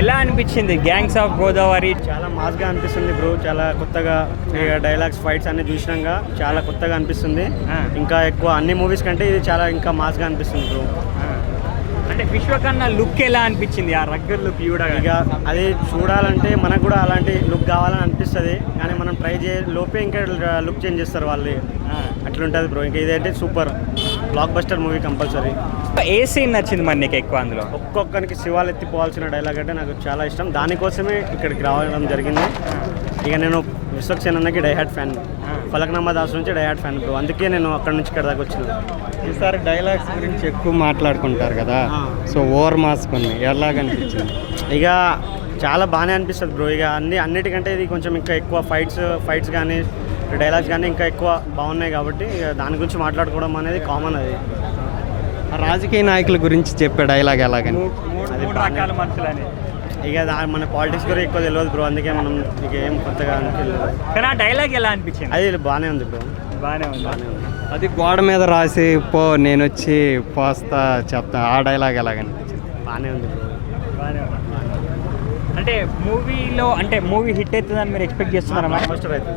ఎలా అనిపించింది gangs of Godavari? చాలా మాస్గా అనిపిస్తుంది బ్రో. చాలా కొత్తగా డైలాగ్స్ ఫైట్స్ అన్ని చూసినాక చాలా కొత్తగా అనిపిస్తుంది. ఇంకా ఎక్కువ అన్ని మూవీస్ కంటే ఇది చాలా ఇంకా మాస్గా అనిపిస్తుంది బ్రో. అంటే విశ్వకన్నా లుక్ ఎలా అనిపించింది? ఆ రగ్గర్ లుక్ ఇక అది చూడాలంటే మనకు కూడా అలాంటి లుక్ కావాలని అనిపిస్తుంది, కానీ మనం ట్రై లోపే ఇంకా లుక్ చేంజ్ చేస్తారు వాళ్ళు. అట్లుంటుంది బ్రో. ఇంకా ఇదైతే super blockbuster movie compulsory. ఏ సీన్ నచ్చింది మరి నీకు ఎక్కువ అందులో? ఒక్కొక్కరికి శివాలు ఎత్తిపోవాల్సిన డైలాగ్ అంటే నాకు చాలా ఇష్టం. దానికోసమే ఇక్కడికి రావడం జరిగింది. ఇక నేను విశ్వక్సేన్ అన్నకి డైహార్ట్ ఫ్యాన్, ఫలక్నామా దాస్ నుంచి డైహార్ట్ ఫ్యాన్ బ్రో. అందుకే నేను అక్కడ నుంచి ఇక్కడ దాకా వచ్చిన. ఈసారి డైలాగ్స్ గురించి ఎక్కువ మాట్లాడుకుంటారు కదా, సో ఓవర్ మాస్క్ ఉంది, ఎలాగనిపించింది? ఇక చాలా బాగానే అనిపిస్తుంది బ్రో. ఇక అన్నిటికంటే ఇది కొంచెం ఇంకా ఎక్కువ ఫైట్స్ కానీ డైలాగ్స్ కానీ ఇంకా ఎక్కువ బాగున్నాయి కాబట్టి ఇక దాని గురించి మాట్లాడుకోవడం అనేది కామన్. అది రాజకీయ నాయకుల గురించి చెప్పే డైలాగ్ ఎలాగని? రకాల మనుషులని. ఇక మన పాలిటిక్స్ గురించి ఎక్కువ తెలియదు బ్రో, అందుకే మనం ఇక ఏం కొత్తగా తెలియదు. కానీ ఆ డైలాగ్ ఎలా అనిపించింది? అది బాగానే ఉంది బ్రో. బాగానే ఉంది. అది గోడ మీద రాసి పో నేను వచ్చి పోస్తా చెప్తా, ఆ డైలాగ్ ఎలాగనిపించింది? బాగానే ఉంది బ్రో. బాగానే ఉంది. అంటే మూవీలో అంటే మూవీ హిట్ అవుతుందని మీరు ఎక్స్పెక్ట్ చేస్తున్నారా? మాస్టర్ అయితే